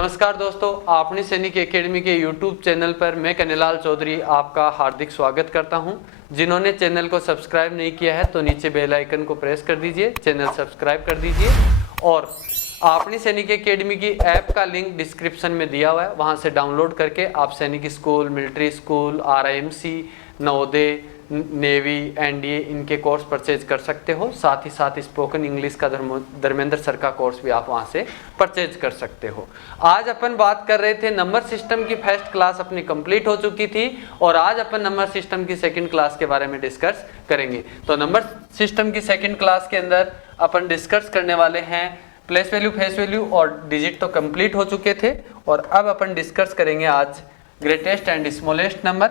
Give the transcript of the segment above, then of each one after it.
नमस्कार दोस्तों, अपनी सैनिक एकेडमी के YouTube चैनल पर मैं कन्हैयालाल चौधरी आपका हार्दिक स्वागत करता हूं। जिन्होंने चैनल को सब्सक्राइब नहीं किया है तो नीचे बेल आइकन को प्रेस कर दीजिए, चैनल सब्सक्राइब कर दीजिए। और अपनी सैनिक एकेडमी की ऐप का लिंक डिस्क्रिप्शन में दिया हुआ है, वहां से डाउनलोड करके आप सैनिक school, military school, RIMC, Navodaya, navy, NDA इनके कोर्स परचेज कर सकते हो। साथ ही साथ स्पोकन इंग्लिश का धर्मेंद्र सर का कोर्स भी आप वहां से परचेज कर सकते हो। आज अपन बात कर रहे थे, नंबर सिस्टम की फर्स्ट क्लास अपनी कंप्लीट हो चुकी थी और आज अपन नंबर सिस्टम की सेकंड क्लास के बारे में डिस्कस करेंगे। तो नंबर सिस्टम की सेकंड क्लास के अंदर अपन डिस्कस करने वाले हैं प्लेस वैल्यू, फेस वैल्यू और डिजिट तो कंप्लीट हो चुके थे और अब अपन डिस्कस करेंगे आज greatest and smallest number,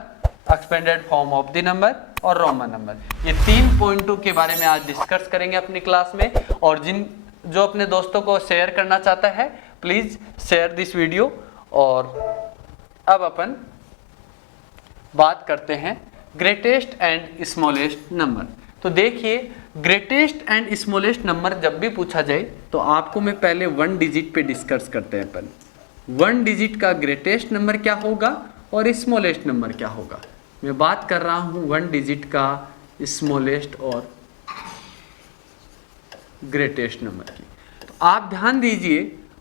expanded form of the number और रोमन नंबर। ये 3.2 के बारे में आज डिस्कस करेंगे अपनी क्लास में। और जो अपने दोस्तों को शेयर करना चाहता है प्लीज शेयर दिस वीडियो। और अब अपन बात करते हैं ग्रेटेस्ट एंड स्मॉलेस्ट नंबर। तो देखिए, ग्रेटेस्ट एंड स्मॉलेस्ट नंबर जब भी पूछा जाए तो आपको मैं पहले 1 डिजिट पे डिस्कस करते हैं। अपन 1 डिजिट का ग्रेटेस्ट नंबर क्या होगा और स्मॉलेस्ट नंबर क्या होगा। मैं बात कर रहा हूं 1 डिजिट का स्मॉलेस्ट और ग्रेटेस्ट नंबर की। तो आप ध्यान दीजिए,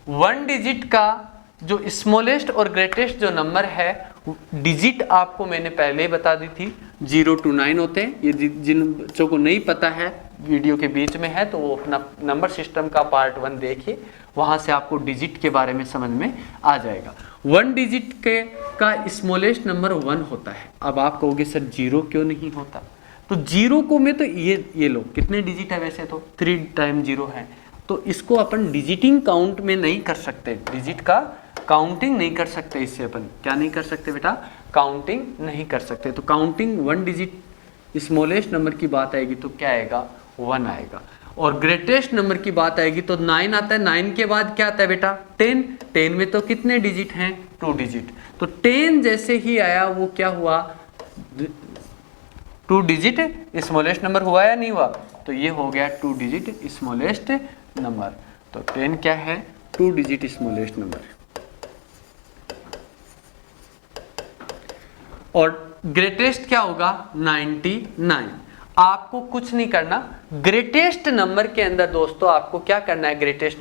1 डिजिट का जो स्मॉलेस्ट और ग्रेटेस्ट जो नंबर है, डिजिट आपको मैंने पहले ही बता दी थी 0 to 9 होते हैं। ये जिन बच्चों को नहीं पता है, वीडियो के बीच में है, तो वो अपना नंबर सिस्टम का पार्ट 1 देखिए, वहां से आपको डिजिट के बारे में समझ में आ जाएगा। 1 डिजिट का स्मॉलेस्ट नंबर 1 होता है। अब आप कहोगे सर 0 क्यों नहीं होता? तो 0 को मैं तो ये लो, कितने डिजिट है वैसे तो 3 टाइम 0 है, तो इसको अपन डिजिटिंग काउंट में नहीं कर सकते, डिजिट का काउंटिंग नहीं कर सकते। इससे अपन क्या नहीं कर सकते बेटा? काउंटिंग नहीं कर सकते। तो काउंटिंग 1 डिजिट स्मॉलेस्ट नंबर की बात आएगी तो क्या आएगा? 1 आएगा। और ग्रेटेस्ट नंबर की बात आएगी तो 9 आता है। 9 के बाद क्या आता है बेटा? 10। 10 में तो कितने डिजिट हैं? 2 डिजिट। तो 10 जैसे ही आया वो क्या हुआ? 2 डिजिट स्मॉलेस्ट नंबर हुआ या नहीं हुआ? तो ये हो गया 2 डिजिट स्मॉलेस्ट नंबर। तो 10 क्या है? 2 डिजिट स्मॉलेस्ट नंबर। और ग्रेटेस्ट क्या होगा? 99। आपको कुछ नहीं करना, ग्रेटेस्ट नंबर के अंदर दोस्तों आपको क्या करना है? ग्रेटेस्ट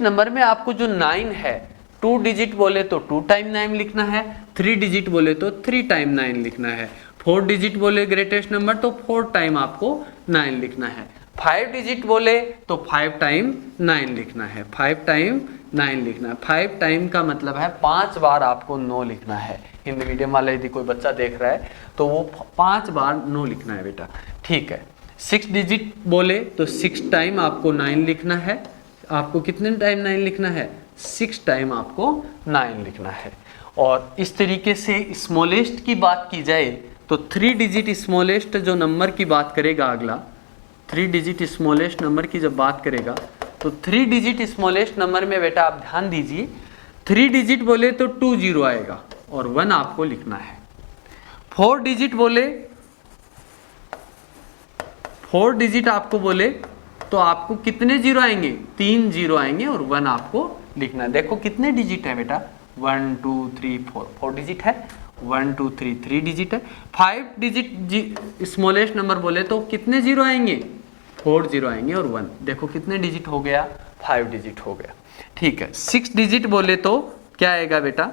नंबर में आपको जो 9 है, 2 डिजिट बोले तो 2 टाइम 9 लिखना है, 3 डिजिट बोले तो 3 टाइम 9 लिखना है, 4 डिजिट बोले ग्रेटेस्ट नंबर तो 4 टाइम आपको 9 लिखना है, 5 डिजिट बोले तो 5 टाइम 9 लिखना है, 5 टाइम 9 लिखना है। 5 टाइम का मतलब है 5 बार आपको 9 लिखना है। हिंदी मीडियम वाला यदि कोई बच्चा देख रहा है तो वो 5 बार 9 लिखना है बेटा, ठीक है। 6 डिजिट बोले तो 6 टाइम आपको 9 लिखना है। आपको कितने टाइम 9 लिखना है? 6 टाइम आपको 9 लिखना है। और इस तरीके से स्मॉलेस्ट की बात की जाए तो 3 डिजिट स्मॉलेस्ट जो नंबर की बात करेगा, अगला 3 डिजिट स्मॉलेस्ट नंबर की जब बात करेगा तो 3 डिजिट स्मॉलेस्ट नंबर में बेटा आप ध्यान दीजिए, 3 डिजिट बोले तो 2 0 आएगा और 1 आपको लिखना है। 4 डिजिट बोले, 4 डिजिट आपको बोले तो आपको कितने 0 आएंगे? 3 0 आएंगे और 1 आपको लिखना है। देखो कितने डिजिट है बेटा? 1 2 3 4, 4 डिजिट है। 1 2 3, 3 डिजिट है। 5 डिजिट स्मॉलेस्ट नंबर बोले तो कितने 0 आएंगे? 4 0 आएंगे और 1। देखो कितने डिजिट हो गया? 5 डिजिट हो गया, ठीक है। 6 डिजिट बोले तो क्या आएगा बेटा?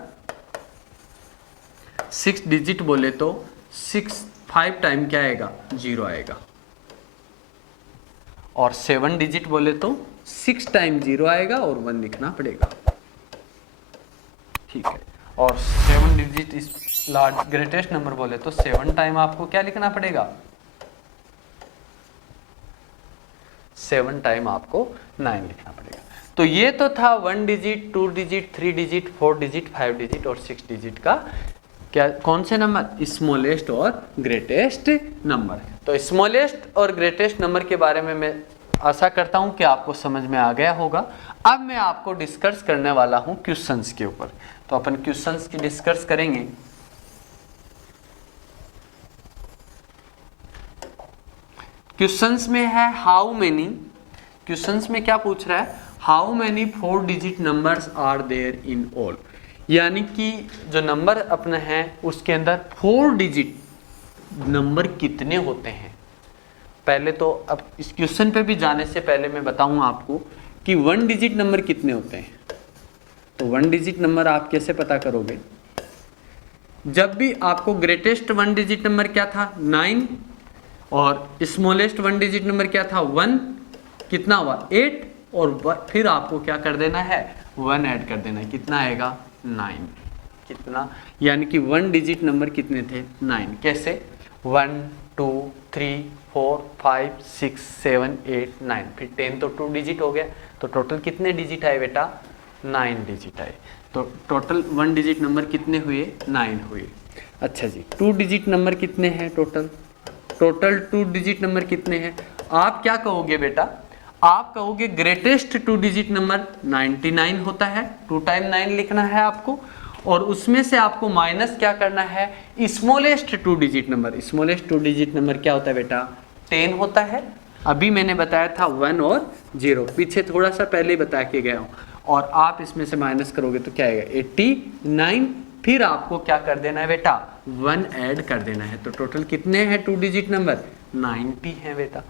6 डिजिट बोले तो 5 टाइम क्या आएगा? 0 आएगा। और 7 डिजिट बोले तो 6 टाइम 0 आएगा और 1 लिखना पड़ेगा, ठीक है। और 7 डिजिट लार्ज ग्रेटेस्ट नंबर बोले तो 7 टाइम आपको क्या लिखना पड़ेगा? 7 टाइम आपको 9 लिखना पड़ेगा। तो ये तो था 1 digit, 2 digit, 3 digit, 4 digit, 5 digit और 6 डिजिट का क्या, कौन से नंबर? स्मॉलेस्ट और ग्रेटेस्ट नंबर। तो स्मॉलेस्ट और ग्रेटेस्ट नंबर के बारे में मैं आशा करता हूं कि आपको समझ में आ गया होगा। अब मैं आपको डिस्कस करने वाला हूं क्वेश्चंस के ऊपर। तो अपन क्वेश्चंस की डिस्कस करेंगे। क्वेश्चंस में है हाउ मेनी, क्वेश्चंस में क्या पूछ रहा है? How many 4 digit numbers are there in all, यानी कि जो नंबर अपना है उसके अंदर 4 डिजिट नंबर कितने होते हैं। पहले तो अब इस क्वेश्चन पे भी जाने से पहले मैं बताऊंगा आपको कि 1 डिजिट नंबर कितने होते हैं। तो 1 डिजिट नंबर आप कैसे पता करोगे, जब भी आपको ग्रेटेस्ट 1 डिजिट नंबर क्या था 9 और स्मॉलेस्ट 1 डिजिट नंबर क्या था 1, कितना हुआ 8, और फिर आपको क्या कर देना है 1 ऐड कर देना है, कितना आएगा 9, कितना, यानी कि 1 डिजिट नंबर कितने थे 9। कैसे 1 2 3 4 5 6 7 8 9, फिर 10 तो 2 डिजिट हो गया, तो टोटल कितने डिजिट आए बेटा 9 डिजिट आए। तो टोटल 1 डिजिट नंबर कितने हुए 9 हुए। अच्छा जी 2 डिजिट नंबर कितने हैं टोटल 2 डिजिट नंबर कितने हैं। आप क्या कहोगे बेटा, आप कहोगे ग्रेटेस्ट 2 डिजिट नंबर 99 होता है, 2 टाइम 9 लिखना है आपको, और उसमें से आपको माइनस क्या करना है smallest 2 digit number. Smallest 2 digit number क्या होता है बेटा 10 होता है। अभी मैंने बताया था 1 और 0, पीछे थोड़ा सा पहले बता के गया हूँ, और आप इसमें से माइनस करोगे तो क्या आएगा 89, फिर आपको क्या कर देना है बेटा 1 ऐड कर देना है। तो टोटल कितने हैं 2 डिजिट नंबर 90 है बेटा।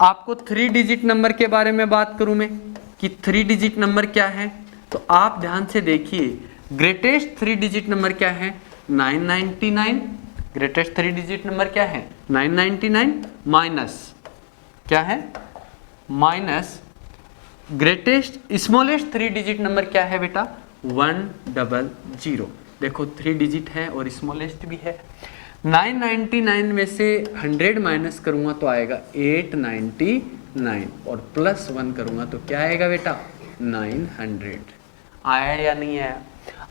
आपको 3 डिजिट नंबर के बारे में बात करूं मैं कि 3 डिजिट नंबर क्या है, तो आप ध्यान से देखिए ग्रेटेस्ट 3 डिजिट नंबर क्या है 999। ग्रेटेस्ट 3 डिजिट नंबर क्या है 999 माइनस क्या है minus greatest smallest 3 digit number क्या है बेटा 100। देखो 3 डिजिट है और स्मॉलेस्ट भी है। 999 में से 100 माइनस करूंगा तो आएगा 899, और प्लस 1 करूंगा तो क्या आएगा बेटा 900। आया या नहीं आया।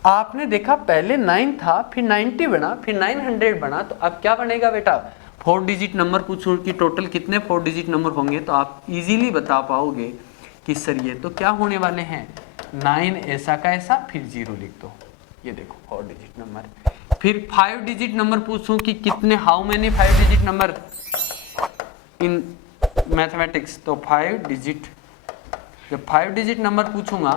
आपने देखा पहले 9 था, फिर 90 बना, फिर 900 बना, तो अब क्या बनेगा बेटा 4 डिजिट नंबर पूछो कि टोटल कितने 4 डिजिट नंबर होंगे, तो आप इजीली बता पाओगे कि सर ये तो क्या होने वाले हैं 9 ऐसा का ऐसा, फिर 0 लिख दो, ये देखो 4 डिजिट नंबर। फिर 5 डिजिट नंबर पूछूं कि कितने, how many 5 digit number in mathematics, तो 5 डिजिट, जब 5 डिजिट नंबर पूछूंगा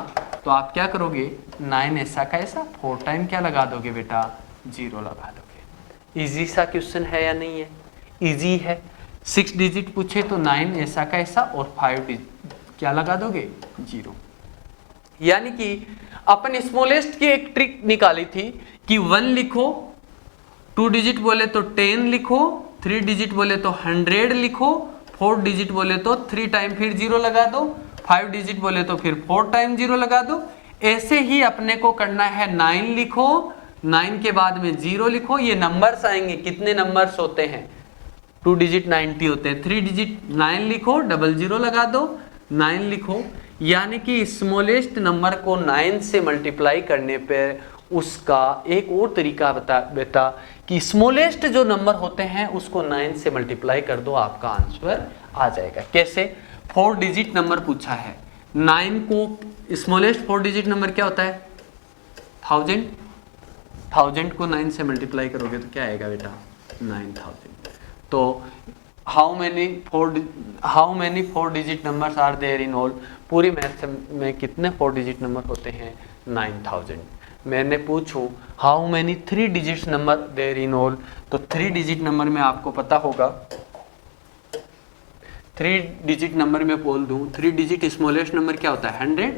तो आप क्या करोगे 9 ऐसा का ऐसा, 4 टाइम क्या लगा दोगे बेटा 0 लगा दोगे। इजी सा क्वेश्चन है या नहीं है, इजी है। 6 डिजिट पूछे तो 9 ऐसा का ऐसा और 5 डिजिट क्या लगा दोगे 0। यानी कि अपन स्मॉलेस्ट की एक ट्रिक निकाली थी कि 1 लिखो, 2 डिजिट बोले तो 10 लिखो, 3 डिजिट बोले तो 100 लिखो, 4 डिजिट बोले तो 3 टाइम फिर 0 लगा दो, 5 डिजिट बोले तो फिर 4 टाइम 0 लगा दो। ऐसे ही अपने को करना है 9 लिखो, 9 के बाद में 0 लिखो, ये नंबर्स आएंगे। कितने नंबर्स होते हैं 2 डिजिट 90 होते हैं, 3 डिजिट 9 लिखो, 00 लगा दो, 9 लिखो। यानी कि स्मॉलेस्ट नंबर को 9 से मल्टीप्लाई करने पर उसका एक और तरीका बता बेटा कि स्मॉलेस्ट जो नंबर होते हैं उसको 9 से मल्टीप्लाई कर दो, आपका आंसर आ जाएगा। कैसे 4 डिजिट नंबर पूछा है, 9 को स्मॉलेस्ट 4 डिजिट नंबर क्या होता है 1000 को 9 से मल्टीप्लाई करोगे तो क्या आएगा बेटा 9000। तो how many 4 digit numbers are there in all, पूरी मैथ में कितने 4 डिजिट नंबर होते हैं 9000। मैंने पूछूं how many 3 digit number there in all, तो 3 डिजिट नंबर में आपको पता होगा 3 डिजिट नंबर में बोल दूं 3 डिजिट स्मॉलेस्ट नंबर क्या होता है 100।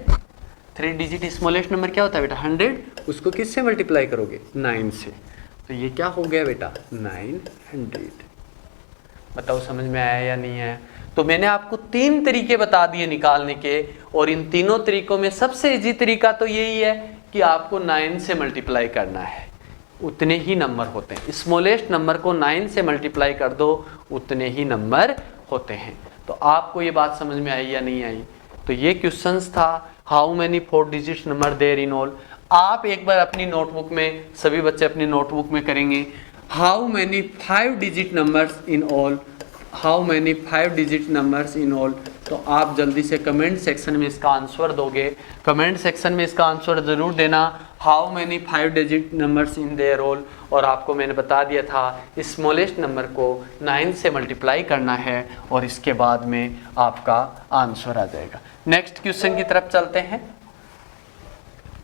3 डिजिट स्मॉलेस्ट नंबर क्या होता है बेटा 100, उसको किससे मल्टीप्लाई करोगे 9 से, तो ये क्या हो गया बेटा 900। बताओ समझ में आया या नहीं आया। तो मैंने आपको 3 तरीके बता दिए निकालने के, और इन तीनों तरीकों में सबसे इजी तरीका तो यही है कि आपको 9 से मल्टीप्लाई करना है, उतने ही नंबर होते हैं। स्मॉलेस्ट नंबर को 9 से मल्टीप्लाई कर दो, उतने ही नंबर होते हैं। तो आपको ये बात समझ में आई या नहीं आई। तो ये क्वेश्चंस था how many 4 digit number there in all. आप एक बार अपनी नोटबुक में, सभी बच्चे अपनी नोटबुक में करेंगे how many 5 digit numbers in all, how many 5 digit numbers in all. तो आप जल्दी से कमेंट सेक्शन में इसका आंसर दोगे, कमेंट सेक्शन में इसका आंसर ज़रूर देना how many 5 digit numbers in their all. और आपको मैंने बता दिया था स्मॉलेस्ट नंबर को 9 से मल्टीप्लाई करना है और इसके बाद में आपका आंसर आ जाएगा। नेक्स्ट क्वेश्चन की तरफ चलते हैं।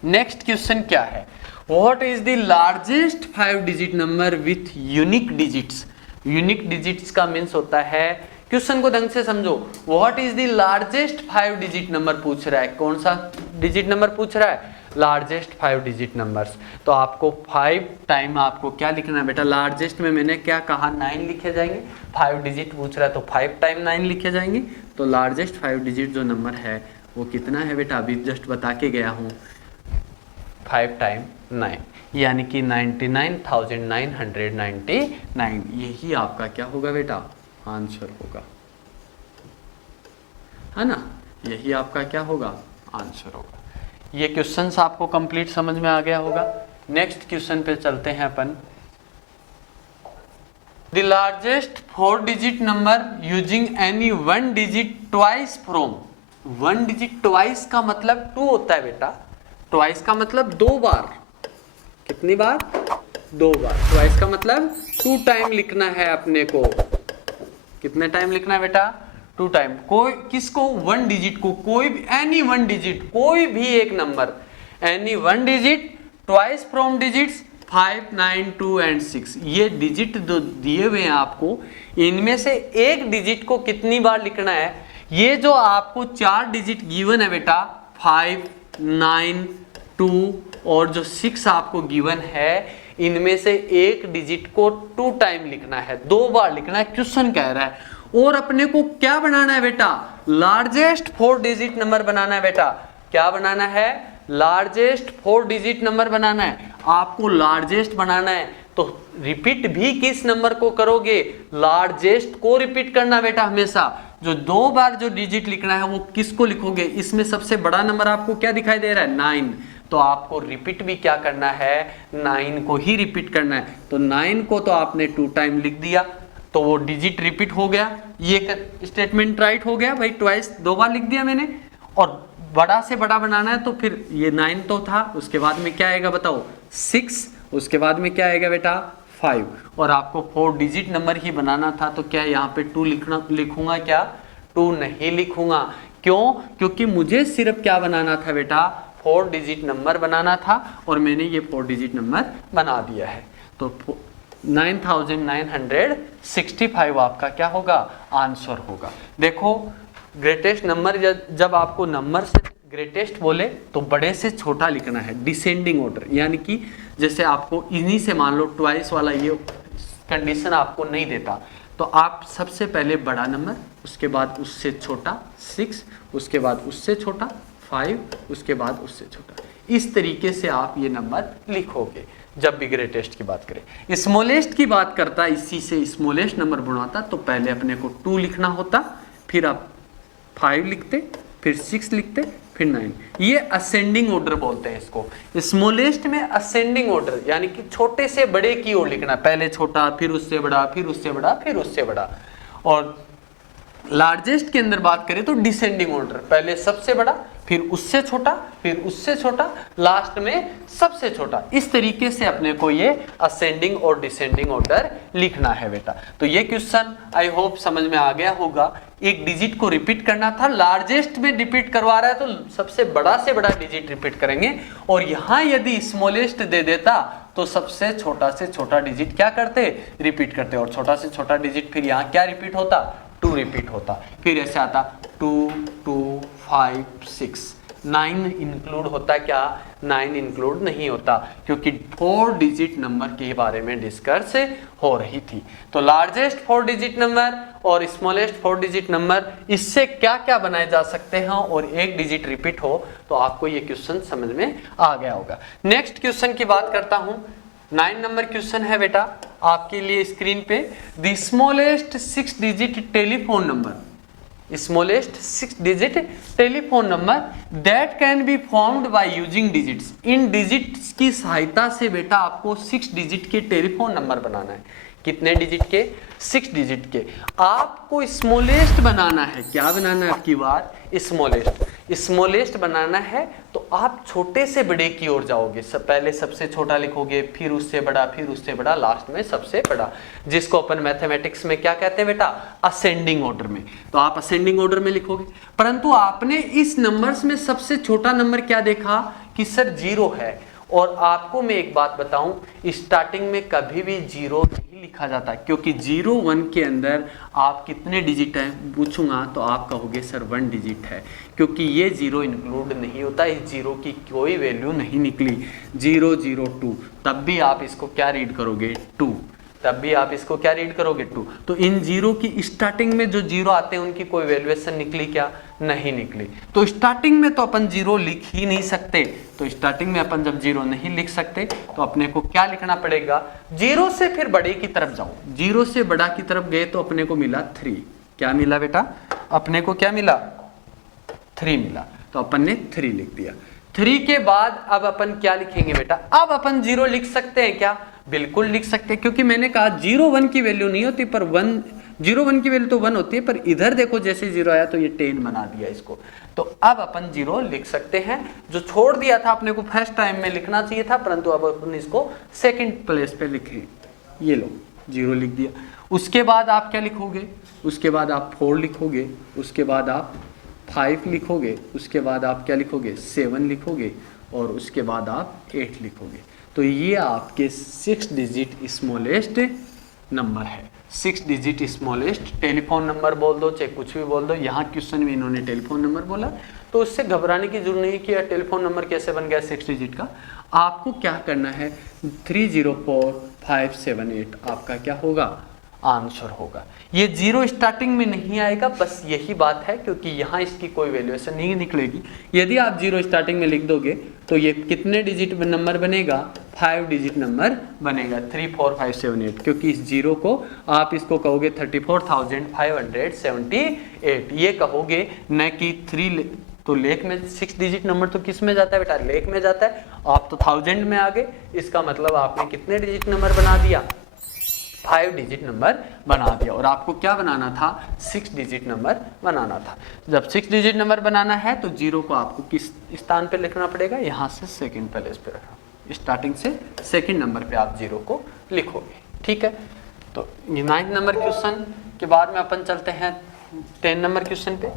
नेक्स्ट क्वेश्चन क्या है, what is the largest 5 digit number with unique digits. Unique digits का मीन्स होता है, क्वेश्चन को ढंग से समझो, what is the largest 5 digit number पूछ रहा है। कौन सा डिजिट नंबर पूछ रहा है, लार्जेस्ट 5 डिजिट नंबर्स। तो आपको 5 टाइम आपको क्या लिखना है बेटा, लार्जेस्ट में मैंने क्या कहा 9 लिखे जाएंगे, 5 डिजिट पूछ रहा है तो 5 टाइम 9 लिखे जाएंगे। तो लार्जेस्ट 5 डिजिट जो नंबर है वो कितना है बेटा, अभी जस्ट बता के गया हूँ, 5 टाइम 9 यानी कि 99,999, यही आपका क्या होगा बेटा, आंसर होगा, है ना, यही आपका क्या होगा, आंसर होगा। ये क्वेश्चंस आपको कंप्लीट समझ में आ गया होगा। नेक्स्ट क्वेश्चन पे चलते हैं अपन। The largest 4 digit number using any 1 digit twice from. 1 digit twice का मतलब 2 होता है बेटा, ट्वाइस का मतलब 2 बार, कितनी बार, 2 बार। ट्वाइस का मतलब 2 टाइम लिखना है अपने को, कितने टाइम लिखना है बेटा, 2 टाइम। कोई किसको, 1 डिजिट को, कोई भी एनी 1 डिजिट, कोई भी एक number, any 1 digit twice from digits 5, 9, 2 and 6। ये डिजिट जो दिए हुए हैं आपको, इनमें से एक डिजिट को कितनी बार लिखना है। ये जो आपको 4 डिजिट गिवन है बेटा, 5, 9, 2 और जो 6 आपको गिवन है, इनमें से एक डिजिट को 2 टाइम लिखना है, 2 बार लिखना है, क्वेश्चन कह रहा है। और अपने को क्या बनाना है बेटा, लार्जेस्ट 4 डिजिट नंबर बनाना है बेटा। क्या बनाना है, लार्जेस्ट 4 डिजिट नंबर बनाना है। आपको लार्जेस्ट बनाना है तो रिपीट भी किस नंबर को करोगे, लार्जेस्ट को रिपीट करना बेटा हमेशा। जो 2 बार जो डिजिट लिखना है वो किसको लिखोगे, इसमें सबसे बड़ा नंबर आपको क्या दिखाई दे रहा है, 9, तो आपको रिपीट भी क्या करना है, 9 को ही रिपीट करना है। तो 9 को तो आपने 2 टाइम लिख दिया तो वो डिजिट रिपीट हो गया, ये स्टेटमेंट राइट हो गया भाई, ट्वाइस 2 बार लिख दिया मैंने। और बड़ा से बड़ा बनाना है तो फिर ये 9 तो था, उसके बाद में क्या आएगा बताओ, 6, उसके बाद में क्या आएगा बेटा, 5। और आपको 4 डिजिट नंबर ही बनाना था तो क्या यहाँ पे 2 लिखूंगा क्या, 2 नहीं लिखूंगा। क्यों, क्योंकि मुझे सिर्फ क्या बनाना था बेटा, 4 डिजिट नंबर बनाना था और मैंने ये 4 डिजिट नंबर बना दिया है। तो 9965 आपका क्या होगा, आंसर होगा। देखो ग्रेटेस्ट नंबर, जब आपको नंबर से ग्रेटेस्ट बोले तो बड़े से छोटा लिखना है, डिसेंडिंग ऑर्डर, यानी कि जैसे आपको इन्हीं से मान लो ट्वाइस वाला ये कंडीशन आपको नहीं देता, तो आप सबसे पहले बड़ा नंबर, उसके बाद उससे छोटा 6, उसके बाद उससे छोटा 5, उसके बाद उससे छोटा, इस तरीके से आप ये नंबर लिखोगे जब भी ग्रेटेस्ट की बात करें। स्मॉलेस्ट की बात करता, इसी से स्मॉलेस्ट नंबर बनाता, तो पहले अपने को 2 लिखना होता, फिर आप 5 लिखते, फिर 6 लिखते, फिर 9। ये असेंडिंग ऑर्डर बोलते हैं इसको। स्मॉलेस्ट में असेंडिंग ऑर्डर यानी कि छोटे से बड़े की ओर लिखना, पहले छोटा, फिर उससे बड़ा, फिर उससे बड़ा, फिर उससे बड़ा। और लार्जेस्ट के अंदर बात करें तो डिसेंडिंग ऑर्डर, पहले सबसे बड़ा, फिर उससे छोटा, फिर उससे छोटा, लास्ट में सबसे छोटा। इस तरीके से अपने को ये असेंडिंग और डिसेंडिंग ऑर्डर लिखना है बेटा। तो ये क्वेश्चन आई होप समझ में आ गया होगा। एक डिजिट को रिपीट करना था, लार्जेस्ट में रिपीट करवा रहा है तो सबसे बड़ा से बड़ा डिजिट रिपीट करेंगे, और यहाँ यदि स्मॉलेस्ट दे देता तो सबसे छोटा से छोटा डिजिट क्या करते, रिपीट करते, और छोटा से छोटा डिजिट फिर यहाँ क्या रिपीट होता, 2 रिपीट होता। फिर ऐसे आता 2, 2, 5, 6, 9 इंक्लूड होता क्या, 9 इंक्लूड नहीं होता, क्योंकि 4 डिजिट नंबर के बारे में डिस्कस हो रही थी। तो लार्जेस्ट 4 डिजिट नंबर और स्मॉलेस्ट 4 डिजिट नंबर, इससे क्या क्या बनाए जा सकते हैं, और एक डिजिट रिपीट हो, तो आपको ये क्वेश्चन समझ में आ गया होगा। नेक्स्ट क्वेश्चन की बात करता हूं, 9 नंबर क्वेश्चन है बेटा आपके लिए स्क्रीन पे। The smallest 6 digit telephone number, smallest 6 digit telephone number that can be formed by using digits. In digits की सहायता से बेटा आपको 6 डिजिट के टेलीफोन नंबर बनाना है। कितने डिजिट के, 6 डिजिट के। आपको स्मॉलेस्ट बनाना है, क्या बनाना है आपकी बार, स्मॉलेस्ट। स्मॉलेस्ट बनाना है तो आप छोटे से बड़े की ओर जाओगे। पहले सबसे छोटा लिखोगे, फिर उससे बड़ा, फिर उससे बड़ा, लास्ट में सबसे बड़ा, जिसको अपन मैथमेटिक्स में क्या कहते हैं बेटा, असेंडिंग ऑर्डर में। तो आप असेंडिंग ऑर्डर में लिखोगे। परंतु आपने इस नंबर्स में सबसे छोटा नंबर क्या देखा कि सर 0 है। और आपको मैं एक बात बताऊं, स्टार्टिंग में कभी भी 0 नहीं लिखा जाता, क्योंकि 0 1 के अंदर आप कितने डिजिट हैं पूछूंगा तो आप कहोगे सर 1 डिजिट है, क्योंकि ये 0 इंक्लूड नहीं होता, इस 0 की कोई वैल्यू नहीं निकली। 0 0 2, तब भी आप इसको क्या रीड करोगे 2, तब भी आप इसको क्या रीड करोगे 2। तो इन 0 की स्टार्टिंग में जो 0 आते हैं उनकी कोई वैल्यूएशन निकली क्या, नहीं निकली। तो स्टार्टिंग में तो अपन 0 लिख ही नहीं सकते। तो स्टार्टिंग में अपन जब 0 नहीं लिख सकते तो अपने को क्या लिखना पड़ेगा, 0 से फिर बड़े की तरफ जाओ। 0 से बड़ा की तरफ गए तो अपने को मिला 3। क्या मिला बेटा, अपने को क्या मिला, 3 मिला। तो अपन ने 3 लिख दिया। 3 के बाद अब अपन क्या लिखेंगे बेटा, अब अपन 0 लिख सकते हैं क्या, बिल्कुल लिख सकते हैं, क्योंकि मैंने कहा 0 1 की वैल्यू नहीं होती, पर 0 1 की वैल्यू तो 1 होती है, पर इधर देखो जैसे 0 आया तो ये 10 बना दिया इसको। तो अब अपन 0 लिख सकते हैं। जो छोड़ दिया था अपने को फर्स्ट टाइम में लिखना चाहिए था, परंतु अब अपन इसको सेकंड प्लेस पे लिखे। ये लो 0 लिख दिया। उसके बाद आप क्या लिखोगे, उसके बाद आप 4 लिखोगे, उसके बाद आप 5 लिखोगे, उसके बाद आप क्या लिखोगे 7 लिखोगे, और उसके बाद आप 8 लिखोगे। तो ये आपके 6 डिजिट स्मॉलेस्ट नंबर है। 6 डिजिट स्मॉलेस्ट, टेलीफोन नंबर बोल दो चाहे कुछ भी बोल दो, यहाँ क्वेश्चन में इन्होंने टेलीफोन नंबर बोला, तो उससे घबराने की जरूरत नहीं कि टेलीफोन नंबर कैसे बन गया 6 डिजिट का। आपको क्या करना है, 304578 आपका क्या होगा, आंसर होगा। ये 0 स्टार्टिंग में नहीं आएगा, बस यही बात है, क्योंकि यहाँ इसकी कोई वैल्यूएशन नहीं निकलेगी। यदि आप 0 स्टार्टिंग में लिख दोगे तो ये कितने डिजिट नंबर बनेगा, 5 डिजिट नंबर बनेगा, 34578, क्योंकि इस 0 को आप इसको कहोगे 34,578, ये कहोगे न कि 3। तो लेख में 6 डिजिट नंबर तो किस में जाता है बेटा, लेख में जाता है। आप तो 1000 में आ गए, इसका मतलब आपने कितने डिजिट नंबर बना दिया, 5 डिजिट नंबर बना दिया। और आपको क्या बनाना था, 6 डिजिट नंबर बनाना था। जब 6 डिजिट नंबर बनाना है तो 0 को आपको किस स्थान पे लिखना पड़ेगा, यहाँ से सेकंड प्लेस पे रखना। स्टार्टिंग से सेकंड नंबर पे आप 0 को लिखोगे, ठीक है। तो ये 9 नंबर क्वेश्चन के बाद में अपन चलते हैं 10 नंबर क्वेश्चन पे।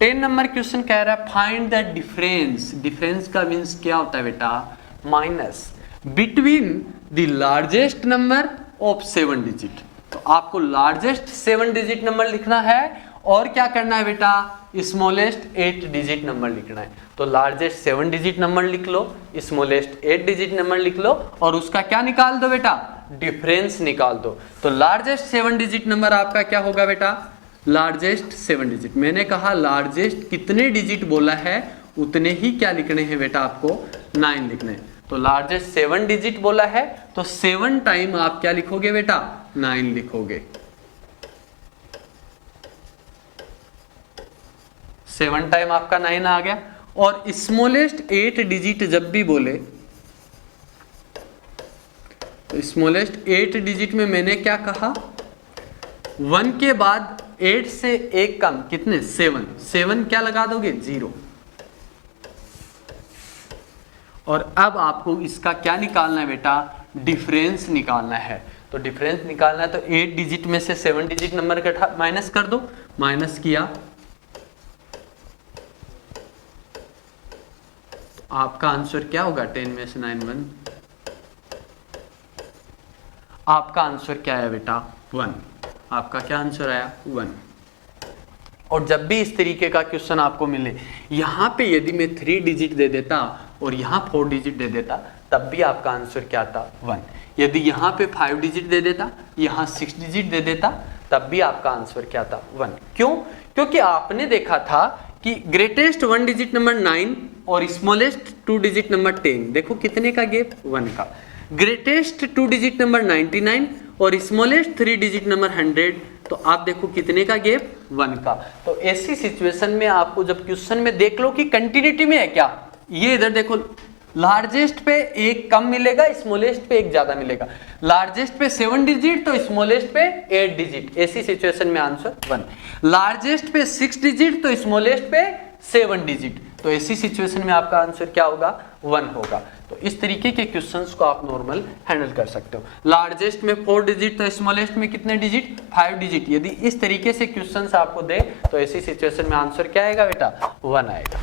10 नंबर क्वेश्चन कह रहा है फाइंड द डिफरेंस। डिफरेंस का मीन्स क्या होता है बेटा, minus between the largest number of 7 digit. तो आपको लार्जेस्ट 7 डिजिट नंबर लिखना है, और क्या करना है बेटा, स्मॉलेस्ट 8 डिजिट नंबर लिखना है। तो लार्जेस्ट 7 डिजिट नंबर लिख लो, स्मॉलेस्ट 8 डिजिट नंबर लिख लो, और उसका क्या निकाल दो बेटा, डिफरेंस निकाल दो। तो लार्जेस्ट 7 डिजिट नंबर आपका क्या होगा बेटा, लार्जेस्ट 7 डिजिट। मैंने कहा लार्जेस्ट कितने डिजिट बोला है उतने ही क्या लिखने हैं बेटा, आपको 9 लिखने हैं। तो लार्जेस्ट 7 डिजिट बोला है तो 7 टाइम आप क्या लिखोगे बेटा, 9 लिखोगे। 7 टाइम आपका 9 आ गया। और स्मॉलेस्ट 8 डिजिट जब भी बोले तो स्मॉलेस्ट 8 डिजिट में मैंने क्या कहा, 1 के बाद 8 से एक कम कितने, 7 क्या लगा दोगे, 0। और अब आपको इसका क्या निकालना है बेटा, डिफरेंस निकालना है। तो डिफरेंस निकालना है तो 8 डिजिट में से 7 डिजिट नंबर का माइनस कर दो। माइनस किया तो आपका आंसर क्या होगा, 10 में से 9 1, आपका आंसर क्या है बेटा, 1। आपका क्या आंसर आया, 1। और जब भी इस तरीके का क्वेश्चन आपको मिले, यहाँ पे यदि मैं 3 डिजिट दे देता और यहाँ 4 डिजिट दे देता, तब भी आपका आंसर क्या था, 1। यदि यहाँ पे 5 डिजिट दे देता, यहाँ 6 डिजिट दे देता, तब भी आपका आंसर क्या था, 1। क्यों, क्योंकि आपने देखा था कि ग्रेटेस्ट 1 डिजिट नंबर 9 और स्मॉलेस्ट 2 डिजिट नंबर 10, देखो कितने का गैप, 1 का। ग्रेटेस्ट 2 डिजिट नंबर 99 और स्मॉलेस्ट 3 डिजिट नंबर 100, तो आप देखो कितने का गैप, 1 का। तो ऐसी सिचुएशन में आपको जब क्वेश्चन में देख लो कि कंटिन्यूटी में है क्या, ये इधर देखो लार्जेस्ट पे एक कम मिलेगा, स्मॉलेस्ट पे एक ज्यादा मिलेगा। लार्जेस्ट पे 7 डिजिट तो स्मॉलेस्ट पे 8 डिजिट, ऐसी सिचुएशन में आंसर 1। लार्जेस्ट पे 6 डिजिट तो स्मॉलेस्ट पे 7 डिजिट, तो ऐसी सिचुएशन में आपका आंसर क्या होगा, 1 होगा। तो इस तरीके के क्वेश्चंस को आप नॉर्मल हैंडल कर सकते हो। लार्जेस्ट में 4 डिजिट तो स्मॉलेस्ट में कितने डिजिट, 5 डिजिट। यदि इस तरीके से क्वेश्चंस आपको दे तो ऐसी सिचुएशन में आंसर क्या आएगा बेटा, 1 आएगा।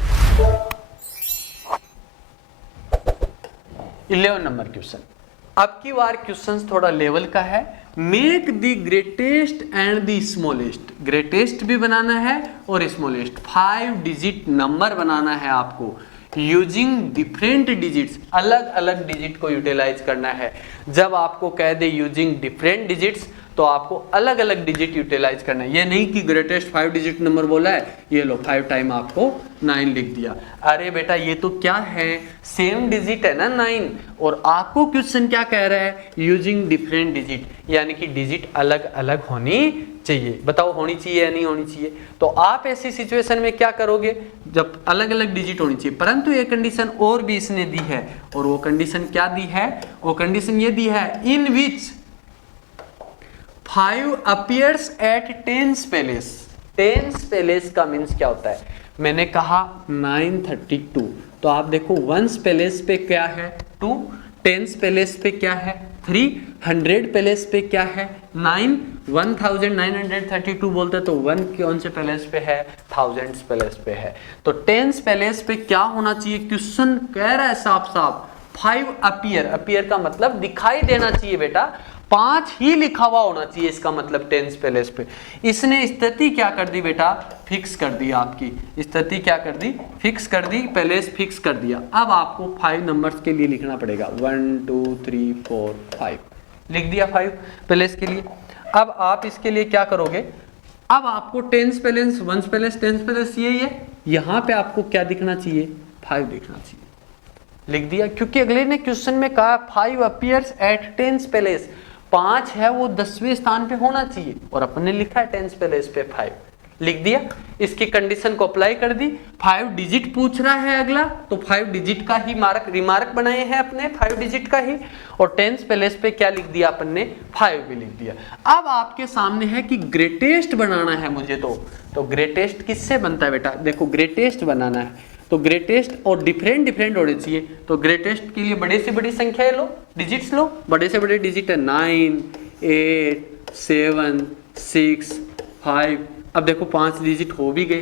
11 नंबर क्वेश्चन। अब की बार क्वेश्चन थोड़ा लेवल का है। Make the greatest and the smallest, greatest भी बनाना है और स्मॉलेस्ट 5 डिजिट नंबर बनाना है आपको यूजिंग डिफरेंट डिजिट्स, अलग अलग डिजिट को यूटिलाइज करना है। जब आपको कह दे यूजिंग डिफरेंट डिजिट्स तो आपको अलग अलग डिजिट यूटिलाइज करना है। ये नहीं कि ग्रेटेस्ट 5 डिजिट नंबर बोला है, ये लो 5 टाइम आपको 9 लिख दिया। अरे बेटा ये तो क्या है, सेम डिजिट है ना 9, और आपको क्वेश्चन क्या कह रहा है, यूजिंग डिफरेंट डिजिट, यानी कि डिजिट अलग अलग होनी चाहिए। बताओ होनी चाहिए या नहीं होनी चाहिए। तो आप ऐसी सिचुएशन में क्या करोगे, जब अलग अलग डिजिट होनी चाहिए, परंतु एक कंडीशन और भी इसने दी है, और वो कंडीशन क्या दी है, वो कंडीशन ये दी है, इन विच 5 appears eight tens place. Tens place का मीन्स क्या होता है, मैंने कहा 932, तो आप देखो वंस प्लेस पे क्या है 2, टेंस प्लेस पे क्या है 3, 100 प्लेस पे क्या है 9, 1932 बोलते तो 1 कौन से प्लेस पे है, थाउजेंड्स प्लेस पे है। तो टेंस प्लेस पे क्या होना चाहिए, क्वेश्चन कह रहा है साफ साफ 5 अपीयर, अपीयर का मतलब दिखाई देना चाहिए बेटा, 5 ही लिखा हुआ होना चाहिए, इसका मतलब टेंस प्लेस पे। इसने स्थिति क्या कर दी बेटा, फिक्स कर दी, आपकी स्थिति क्या कर दी, फिक्स कर दी, प्लेस फिक्स कर दिया। अब आपको 5 नंबर्स के लिए लिखना पड़ेगा, 1 2 3 4 5 लिख दिया 5 प्लेस के लिए। अब आप इसके लिए क्या करोगे, अब आपको tens place, ones place, tens place ये है, यहाँ पे आपको क्या दिखना चाहिए, 5 दिखना चाहिए, लिख दिया। क्योंकि अगले ने क्वेश्चन में कहा 5 अपीयर्स एट टेंस प्लेस, 5 है वो 10वें स्थान पे होना चाहिए, और अपन ने लिखा है टेंस प्लेस पे 5, लिख दिया। इसकी कंडीशन को अप्लाई कर दी, 5 डिजिट पूछ रहा है अगला, तो 5 डिजिट का ही रिमार्क बनाए हैं अपने, 5 डिजिट का ही, और टेंस प्लेस पे क्या लिख दिया अपन ने, 5 भी लिख दिया। अब आपके सामने है कि ग्रेटेस्ट बनाना है मुझे, तो ग्रेटेस्ट किससे बनता है बेटा, देखो ग्रेटेस्ट बनाना है तो ग्रेटेस्ट और डिफरेंट होने चाहिए। तो ग्रेटेस्ट के लिए बड़े से बड़ी संख्या लो, डिजिट्स लो, बड़े से बड़े डिजिट है 9 8 7 6 5। अब देखो 5 डिजिट हो भी गए,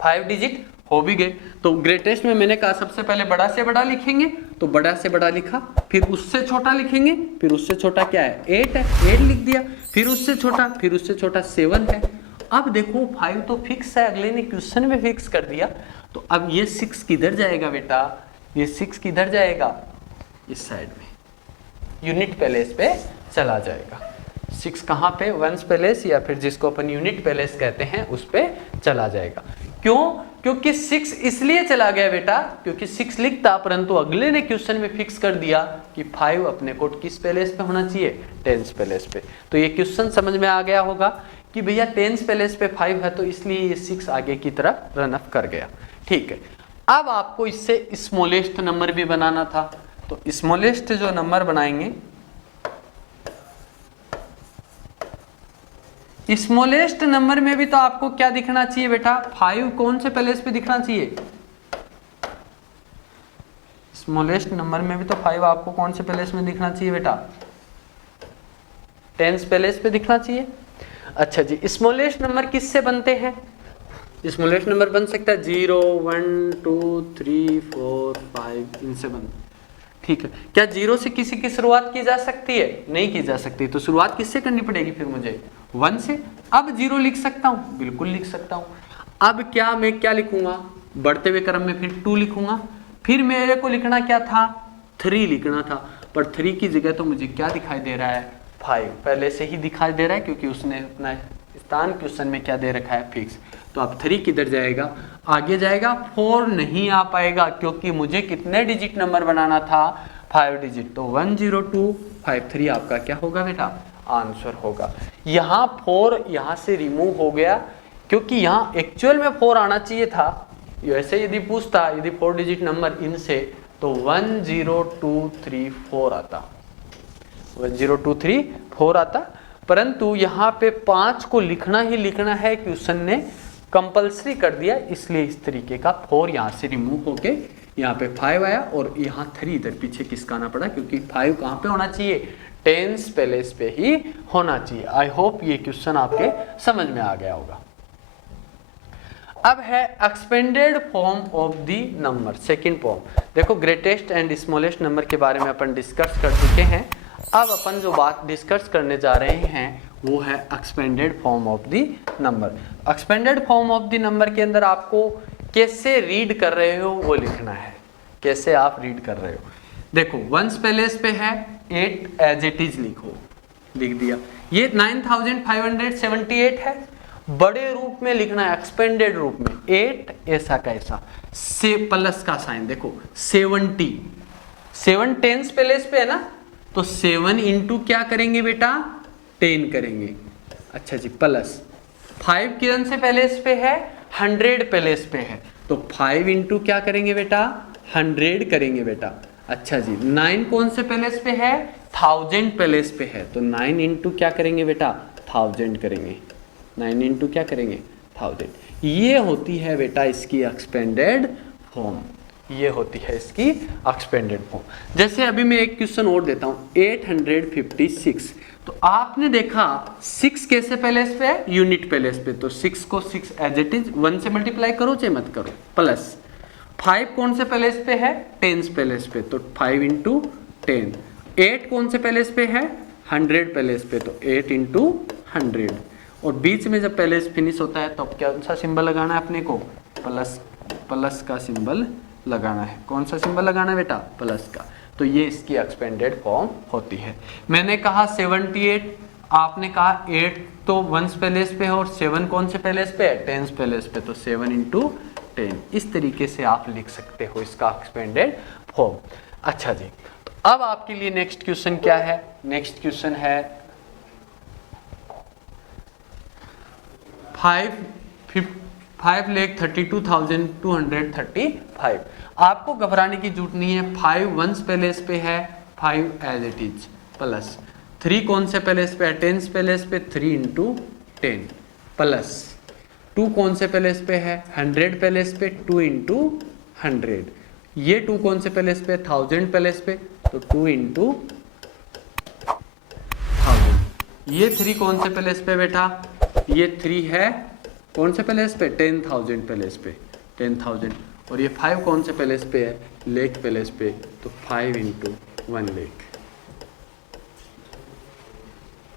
5 डिजिट हो भी गए। तो ग्रेटेस्ट में मैंने कहा सबसे पहले बड़ा से बड़ा लिखेंगे, तो बड़ा से बड़ा लिखा, फिर उससे छोटा लिखेंगे, फिर उससे छोटा क्या है 8 है, 8 लिख दिया, फिर उससे छोटा 7 है। अब देखो 5 तो फिक्स है, अगले ने क्वेश्चन में फिक्स कर दिया, तो अब ये 6 किधर जाएगा बेटा, ये 6 किधर जाएगा, इस साइड में यूनिट प्लेस पे चला जाएगा। 6 कहाँ पे, वंस प्लेस या फिर जिसको अपन यूनिट प्लेस कहते हैं उस पे चला जाएगा। क्यों, क्योंकि 6 इसलिए चला गया बेटा क्योंकि 6 लिखता, परंतु अगले ने क्वेश्चन में फिक्स कर दिया कि 5 अपने को किस प्लेस पे होना चाहिए, टेंस प्लेस पे। तो ये क्वेश्चन समझ में आ गया होगा कि भैया टेंस प्लेस पे 5 है, तो इसलिए ये 6 आगे की तरफ रन अप कर गया। ठीक है, अब आपको इससे स्मॉलेस्ट नंबर भी बनाना था, तो स्मॉलेस्ट जो नंबर बनाएंगे, स्मॉलेस्ट नंबर में भी तो आपको क्या दिखना चाहिए बेटा, 5 कौन से प्लेस पे दिखना चाहिए, स्मॉलेस्ट नंबर में भी तो 5 आपको कौन से प्लेस में दिखना चाहिए बेटा, टेंस प्लेस पे दिखना चाहिए। अच्छा जी, स्मॉलेस्ट नंबर किससे बनते हैं, स्मॉलेस्ट नंबर बन सकता है 0 1 2 3 4 5 इनसे बन। ठीक है, क्या 0 से किसी की शुरुआत की जा सकती है, नहीं की जा सकती, तो शुरुआत किससे करनी पड़ेगी फिर मुझे, 1 से। अब 0 लिख सकता हूँ, बिल्कुल लिख सकता हूँ। अब क्या मैं क्या लिखूंगा, बढ़ते हुए क्रम में फिर 2 लिखूंगा, फिर मेरे को लिखना क्या था, 3 लिखना था, पर 3 की जगह तो मुझे क्या दिखाई दे रहा है, 5 पहले से ही दिखाई दे रहा है, क्योंकि उसने अपना स्थान क्वेश्चन में क्या दे रखा है, फिक्स। तो अब 3 किधर जाएगा, आगे जाएगा, 4 नहीं आ पाएगा, क्योंकि मुझे कितने डिजिट नंबर बनाना था, 5 डिजिट। तो 10253 आपका क्या होगा बेटा, आंसर होगा। यहाँ 4 यहाँ से रिमूव हो गया, क्योंकि यहाँ एक्चुअल में 4 आना चाहिए था। ऐसे यदि पूछता, यदि 4 डिजिट नंबर इनसे, तो 10234 आता, 10234 आता, परंतु यहाँ पे 5 को लिखना ही लिखना है, क्वेश्चन ने कंपलसरी कर दिया, इसलिए इस तरीके का 4 यहाँ से रिमूव होके यहाँ पे 5 आया और यहाँ 3 इधर पीछे किसका आना पड़ा, क्योंकि 5 कहाँ पे होना चाहिए, टेंस प्लेस पे ही होना चाहिए। आई होप ये क्वेश्चन आपके समझ में आ गया होगा। अब है expanded form of the number, second form. देखो ग्रेटेस्ट एंड स्मॉलेस्ट नंबर के बारे में अपन डिस्कस कर चुके हैं। अब अपन जो बात डिस्कस करने जा रहे हैं वो है expanded form of the number. Expanded form of the number के अंदर आपको कैसे रीड कर रहे हो वो लिखना है, कैसे आप रीड कर रहे हो। देखो वंस प्लेस पे है 8 एज इट इज लिखो, लिख दिया। ये 9578 है, बड़े रूप में लिखना है, एक्सपेंडेड रूप में 8 ऐसा का ऐसा, से प्लस का साइन देखो 70, 7 टेंस प्लेस पे है ना, तो 7 इंटू क्या करेंगे बेटा 10 करेंगे। अच्छा जी, प्लस 5 किरण से प्लेस पे है, 100 प्लेस पे है, तो 5 इंटू क्या करेंगे बेटा 100 करेंगे बेटा। अच्छा जी, 9 कौन से प्लेस पे है, 1000 प्लेस पे है, तो 9 इंटू क्या करेंगे बेटा 1000 करेंगे, 9 इंटू क्या करेंगे 1000। ये होती है बेटा इसकी एक्सपेंडेड फॉर्म, ये होती है इसकी एक्सपेंडेड फॉर्म। जैसे अभी मैं एक क्वेश्चन और देता हूँ 856, तो आपने देखा 6 कैसे प्लेस पे है, यूनिट प्लेस पे, तो 6 को 6 एज इट इज 1 से मल्टीप्लाई करो चाहे मत करो, प्लस 5 कौन से प्लेस पे है, टेंस प्लेस पे, तो 5 इंटू 10। 8 कौन से प्लेस पे है, 100 प्लेस पे, तो 8 इंटू 100। और बीच में जब प्लेस फिनिश होता है तो कौन सा सिंबल लगाना है अपने को, प्लस का सिंबल लगाना है। कौन सा सिंबल लगाना है बेटा, प्लस का। तो ये इसकी एक्सपेंडेड फॉर्म होती है। मैंने कहा 78, आपने कहा 8 तो वंस प्लेस पे है और 7 कौन से प्लेस पे है, टेंस प्लेस पे, तो 7 इंटू 10। इस तरीके से आप लिख सकते हो इसका एक्सपेंडेड फॉर्म। अच्छा जी, तो अब आपके लिए नेक्स्ट क्वेश्चन क्या है, नेक्स्ट क्वेश्चन है 5,32,235। आपको घबराने की जरूरत नहीं है। 5 वंस प्लेस पे है, 5 एज इट इज, प्लस 3 कौन से प्लेस पे है, टेंस प्लेस पे, 3 इंटू 10, प्लस 2 कौन से प्लेस पे है, 100 प्लेस पे, 2 इंटू 100। ये 2 कौन से प्लेस पे, 1000 प्लेस पे, तो 2 इंटू 1000। ये 3 कौन से प्लेस पे बेटा, ये 3 है कौन से प्लेस पे, 10,000 प्लेस पे, 10,000। और ये 5 कौन से प्लेस पे है, लेख प्लेस पे, तो 5 इंटू 1 लेख।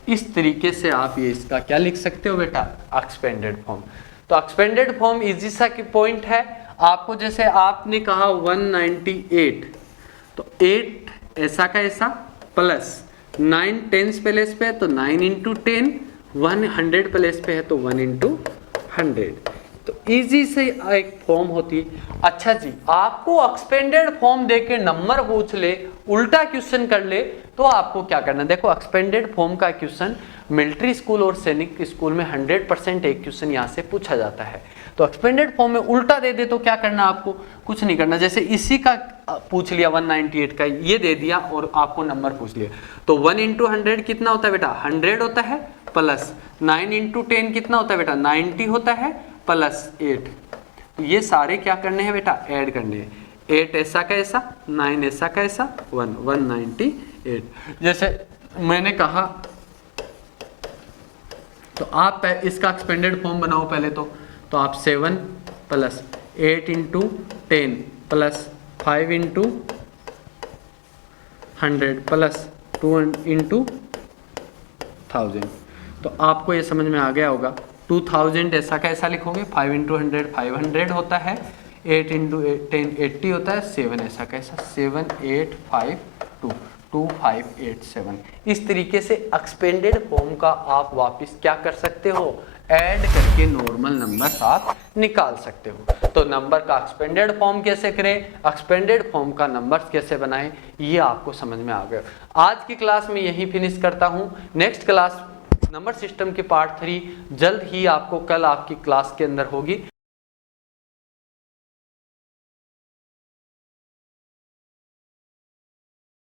इस तरीके से आप ये इसका क्या लिख सकते हो बेटा, एक्सपेंडेड फॉर्म। तो एक्सपेंडेड फॉर्म इजी सा की पॉइंट है। आपको जैसे आपने कहा 198, तो 8 ऐसा का ऐसा, प्लस 9 टेंस प्लेस पे है तो 9 इंटू 10, 100 प्लेस पे है तो 1 इंटू 100। तो इजी से एक फॉर्म होती है। अच्छा जी, आपको एक्सपेंडेड फॉर्म देके नंबर पूछ ले, उल्टा क्वेश्चन कर ले, तो आपको क्या करना है। देखो एक्सपेंडेड फॉर्म का क्वेश्चन मिलिट्री स्कूल और सैनिक स्कूल में 100% एक क्वेश्चन यहाँ से पूछा जाता है। तो एक्सपेंडेड फॉर्म में उल्टा दे दे तो क्या करना, आपको कुछ नहीं करना। जैसे इसी का पूछ लिया 198 का, ये दे दिया और आपको नंबर पूछ लिया, तो 1 इंटू 100 कितना होता है बेटा, 100 होता है, प्लस 9 इंटू 10 कितना होता है बेटा, 90 होता है, प्लस 8। तो ये सारे क्या करने हैं बेटा, ऐड करने हैं। 8 ऐसा का ऐसा, 9 ऐसा का ऐसा, 198। जैसे मैंने कहा, तो आप इसका एक्सपेंडेड फॉर्म बनाओ पहले तो आप 7 plus 8 into 10 plus 5 into 100 plus 2 into 1000। तो आपको ये समझ में आ गया होगा। 2000 ऐसा का ऐसा लिखोगे, 5 इंटू 100 500 होता है, 8 इंटू 10 80 होता है, 7 ऐसा का ऐसा 7852 2587। इस तरीके से एक्सपेंडेड फॉर्म का आप वापस क्या कर सकते हो, ऐड करके नॉर्मल नंबर्स आप निकाल सकते हो। तो नंबर का एक्सपेंडेड फॉर्म कैसे करें, एक्सपेंडेड फॉर्म का नंबर्स कैसे बनाएं, ये आपको समझ में आ गया। आज की क्लास में यही फिनिश करता हूँ। नेक्स्ट क्लास नंबर सिस्टम के पार्ट 3 जल्द ही आपको कल आपकी क्लास के अंदर होगी।